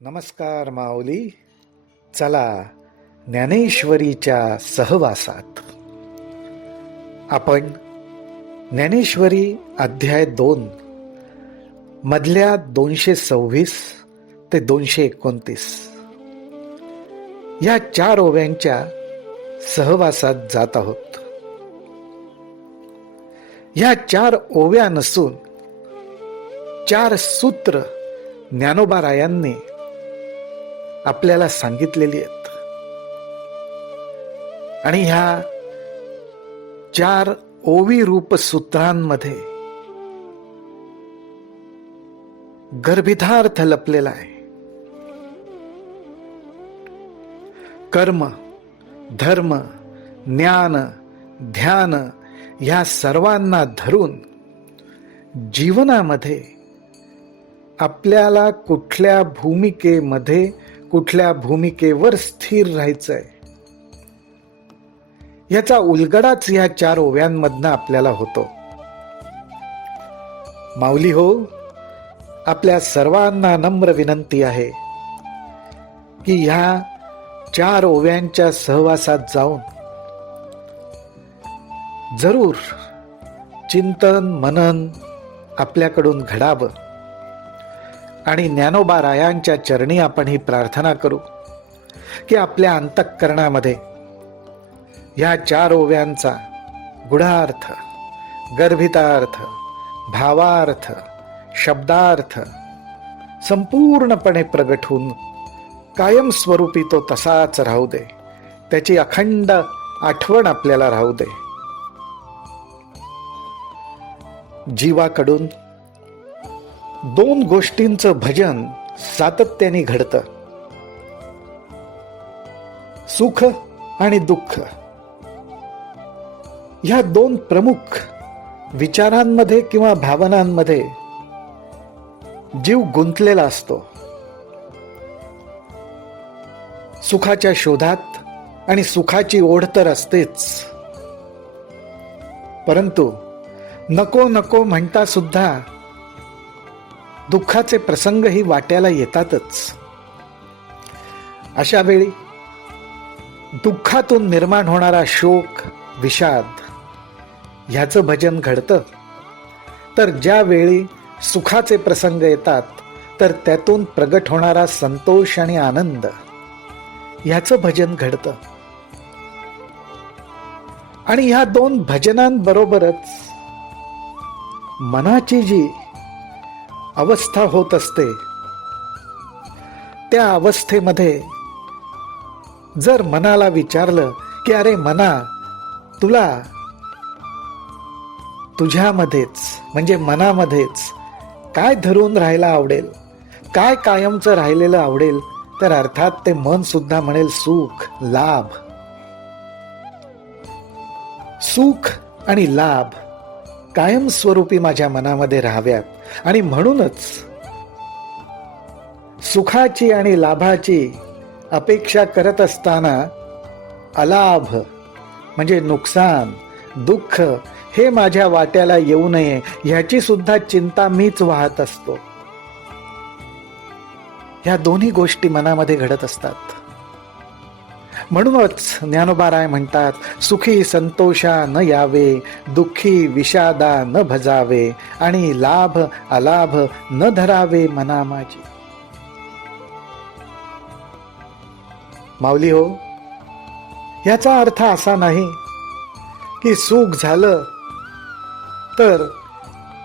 नमस्कार माऊली. चला ज्ञानेश्वरीच्या सहवासात. आपण ज्ञानेश्वरी अध्याय 2 मधल्या 226 ते 229 या 4 ओव्यांच्या सहवासात जात आहोत. या 4 ओव्या नसून 4 सूत्र ज्ञानोबारायांनी आपल्याला सांगितलेली आहेत आणि ह्या 4 ओवी रूप सूत्रांमध्ये गर्भितार्थ लपलेला आहे. कर्म, धर्म, ज्ञान, ध्यान ह्या सर्वांना धरून जीवनामध्ये आपल्याला कुठल्या भूमिकेमध्ये, कुठल्या भूमिकेवर स्थिर राहायचंय याचा उलगडाच या 4 ओव्यांमधनं आपल्याला होतो. माऊली हो, आपल्या सर्वांना नम्र विनंती आहे की ह्या 4 ओव्यांच्या सहवासात जाऊन जरूर चिंतन मनन आपल्याकडून घडावं आणि ज्ञानोबा रायांच्या चरणी आपण ही प्रार्थना करू की आपल्या अंतःकरणामध्ये या 4 ओव्यांचा गुढार्थ, गर्भितार्थ, भावार्थ, शब्दार्थ संपूर्णपणे प्रगट होऊन कायमस्वरूपी तो तसाच राहू दे. त्याची अखंड आठवण आपल्याला राहू दे. जीवाकडून 2 गोष्टींचं भजन सातत्याने घडतं. सुख आणि दुःख ह्या 2 प्रमुख विचारांमध्ये किंवा भावनांमध्ये जीव गुंतलेला असतो. सुखाच्या शोधात आणि सुखाची ओढ तर असतेच, परंतु नको नको म्हणता सुद्धा दुःखाचे प्रसंगही वाट्याला येतातच. अशा वेळी दुःखातून निर्माण होणारा शोक, विषाद ह्याचं भजन घडतं. तर ज्या वेळी सुखाचे प्रसंग येतात तर त्यातून प्रगट होणारा संतोष आणि आनंद ह्याचं भजन घडतं. आणि ह्या 2 भजनांबरोबरच मनाची जी अवस्था होत असते, त्या अवस्थेमध्ये जर मनाला विचारलं की अरे मना, तुला तुझ्यामध्येच म्हणजे मनामध्येच काय धरून राहायला आवडेल, काय कायमचं राहिलेलं आवडेल, तर अर्थात ते मन सुद्धा म्हणेल सुख, लाभ. सुख आणि लाभ कायमस्वरूपी माझ्या मनामध्ये राहाव्यात. आणि म्हणूनच सुखाची आणि लाभाची अपेक्षा करत असताना अलाभ म्हणजे नुकसान, दुःख हे माझ्या वाट्याला येऊ नये ह्याची सुद्धा चिंता मीच वाहत असतो. ह्या दोन्ही गोष्टी मनामध्ये घडत असतात. म्हणूनच ज्ञानोबाराय म्हणतात, सुखी संतोषा न यावे, दुःखी विषादा न भजावे, आणि लाभ अलाभ न धरावे मना माझी. माऊली हो, याचा अर्थ असा नाही की सुख झालं तर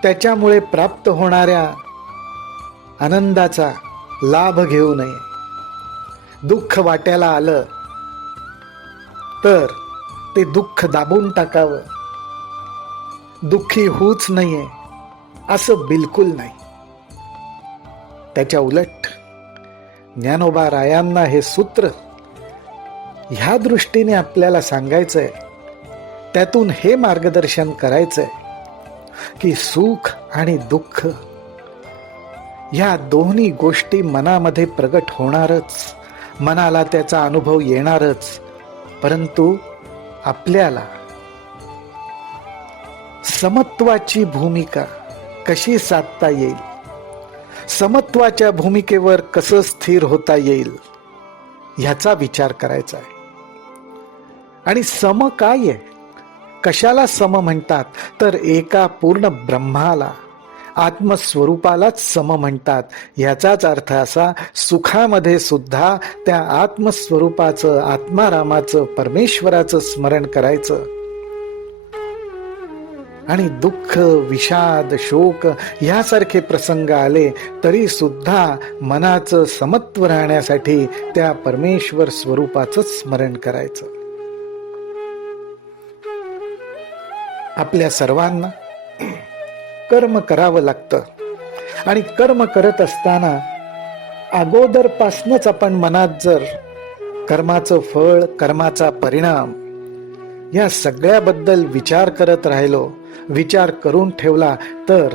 त्याच्यामुळे प्राप्त होणाऱ्या आनंदाचा लाभ घेऊ नये. दुःख वाट्याला आलं तर ते दुःख दाबून टाकावं, दुःखी होऊच नये असं बिलकुल नाही. त्याच्या उलट ज्ञानोबा रायांना हे सूत्र ह्या दृष्टीने आपल्याला सांगायचंय, त्यातून हे मार्गदर्शन करायचंय की सुख आणि दुःख ह्या दोन्ही गोष्टी मनामध्ये प्रगट होणारच, मनाला त्याचा अनुभव येणारच, परंतु आपल्याला समत्वाची भूमिका कशी साधता येईल, समत्वाच्या भूमिकेवर कसं स्थिर होता येईल ह्याचा विचार करायचा आहे. आणि सम काय आहे, कशाला सम म्हणतात, तर एका पूर्ण ब्रह्माला, आत्मस्वरूपालाच सम म्हणतात. याचाच अर्थ असा, सुखामध्ये सुद्धा त्या आत्मस्वरूपाचं, आत्मारामाचं, परमेश्वराचं स्मरण करायचं. आणि दुःख, विषाद, शोक यासारखे प्रसंग आले तरी सुद्धा मनाचं समत्व राहण्यासाठी त्या परमेश्वर स्वरूपाचं स्मरण करायचं. आपल्या सर्वांना कर्म करावं लागतं आणि कर्म करत असताना अगोदरपासूनच आपण मनात जर कर्माचं फळ, कर्माचा परिणाम या सगळ्याबद्दल विचार करत राहिलो, विचार करून ठेवला, तर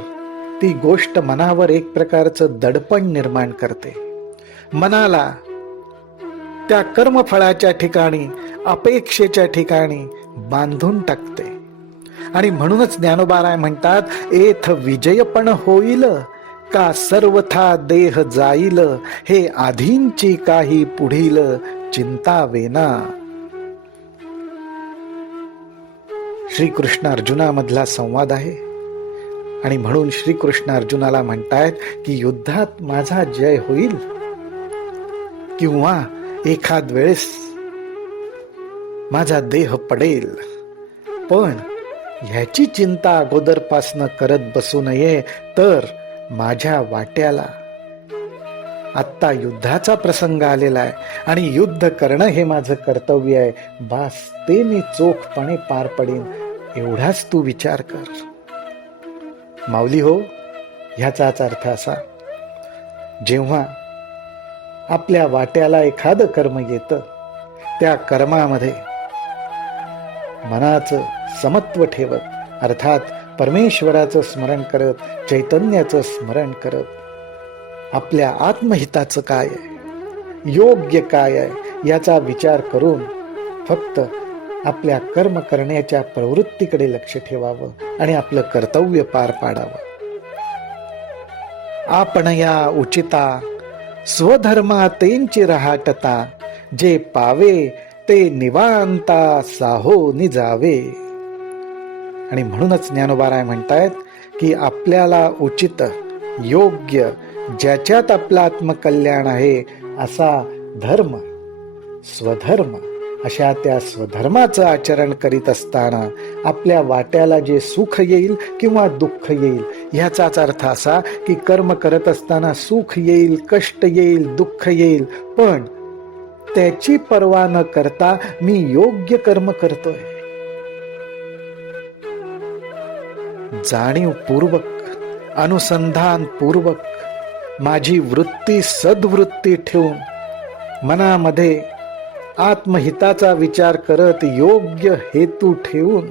ती गोष्ट मनावर एक प्रकारचं दडपण निर्माण करते. मनाला त्या कर्मफळाच्या ठिकाणी, अपेक्षेच्या ठिकाणी बांधून टाकते. आणि म्हणूनच ज्ञानोबा म्हणतात, एथ विजयपण होईल का सर्वथा देह जाईल, हे आधींची काही पुढील चिंता वेना. श्रीकृष्ण अर्जुनामधला संवाद आहे. आणि म्हणून श्रीकृष्ण अर्जुनाला म्हणतायत की युद्धात माझा जय होईल किंवा एखाद वेळेस माझा देह पडेल, पण ह्याची चिंता अगोदरपासनं करत बसू नये. तर माझ्या वाट्याला आत्ता युद्धाचा प्रसंग आलेला आहे आणि युद्ध करणं हे माझं कर्तव्य आहे. बास, ते मी चोखपणे पार पडेन, एवढाच तू विचार कर. माऊली हो, ह्याचाच अर्थ असा, जेव्हा आपल्या वाट्याला एखादं कर्म येतं, त्या कर्मामध्ये मनाचं समत्व ठेवत, अर्थात परमेश्वराचं स्मरण करत, चैतन्याचं स्मरण करत, आपल्या आत्महिताचं काय आहे, योग्य काय आहे याचा विचार करून फक्त आपल्या कर्म करण्याच्या प्रवृत्तीकडे लक्ष ठेवावं आणि आपलं कर्तव्य पार पाडावं. आपण या उचिता स्वधर्मातेंची रहाटता, जे पावे ते निवांता साहो निजावे. आणि म्हणूनच ज्ञानोबा म्हणतायत की आपल्याला उचित, योग्य, ज्याच्यात आपलं आत्मकल्याण आहे असा धर्म, स्वधर्म, अशा त्या स्वधर्माचं आचरण करीत असताना आपल्या वाट्याला जे सुख येईल किंवा दुःख येईल, ह्याचाच अर्थ असा की कर्म करत असताना सुख येईल, कष्ट येईल, दुःख येईल, पण त्याची पर्वा न करता मी योग्य कर्म करतोय. जाणीवपूर्वक, अनुसंधानपूर्वक माझी वृत्ती सद्वृत्ती ठेवून मनामध्ये आत्महिताचा विचार करत, योग्य हेतू ठेवून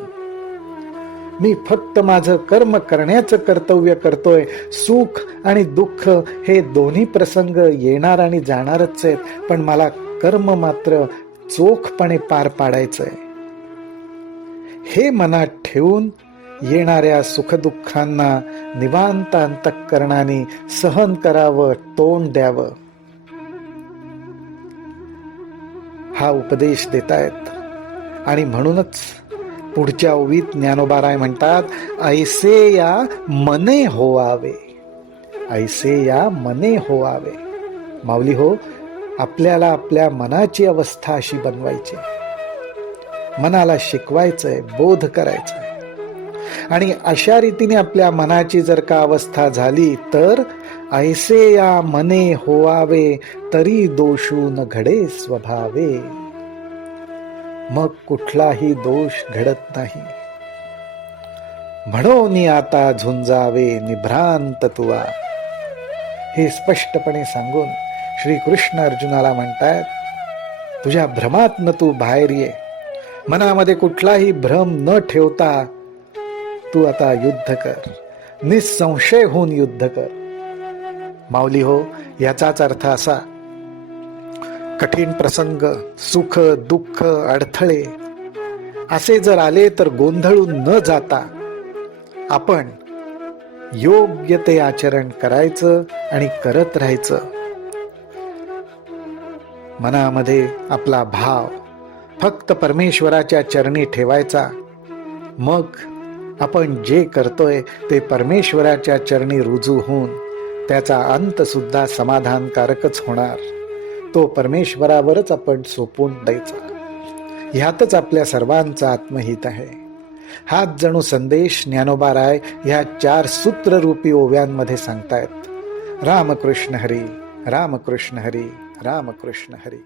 मी फक्त माझं कर्म करण्याचं कर्तव्य करतोय. सुख आणि दुःख हे दोन्ही प्रसंग येणार आणि जाणारच आहेत, पण मला कर्म मात्र चोखपणे पार पाडायचंय. हे मनात ठेवून येणाऱ्या सुखदुःखांना निवांत अंतःकरणाने सहन करावं, तोंड द्यावं, हा उपदेश देतायत. आणि म्हणूनच पुढच्या ओवीत ज्ञानोबा म्हणतात, ऐसे या मने होवावे, ऐसे या मने होवावे. माऊली हो, आपल्याला आपल्या मनाची अवस्था अशी बनवायची, मनाला शिकवायचंय, बोध करायचंय. आणि अशा रीतीने आपल्या मनाची जर का अवस्था झाली तर ऐसे या मने होवावे, तरी दोषून घडे स्वभावे. मग कुठलाही दोष घडत नाही. म्हणून आता झुंजावे निभ्रांत तुवा. हे स्पष्टपणे सांगून श्रीकृष्ण अर्जुनाला म्हणतायत, तुझ्या भ्रमातनं तू बाहेर ये. मनामध्ये कुठलाही भ्रम न ठेवता तू आता युद्ध कर, निसंशय होऊन युद्ध कर. माऊली हो, याचाच अर्थ असा, कठीण प्रसंग, सुख, दुःख, अडथळे असे जर आले तर गोंधळून न जाता आपण योग्य ते आचरण करायचं आणि करत राहायचं. मनामध्ये आपला भाव फक्त परमेश्वराच्या चरणी ठेवायचा. मग आपण जे करतोय ते परमेश्वराच्या चरणी रुजू होऊन त्याचा अंत सुद्धा समाधानकारकच होणार. तो परमेश्वरावरच आपण सोपवून द्यायचा. ह्यातच आपल्या सर्वांचं आत्महित आहे. हाच जणू संदेश ज्ञानोबा ह्या 4 सूत्ररूपी ओव्यांमध्ये सांगतायत. रामकृष्ण हरी, रामकृष्ण हरी, रामकृष्ण हरी.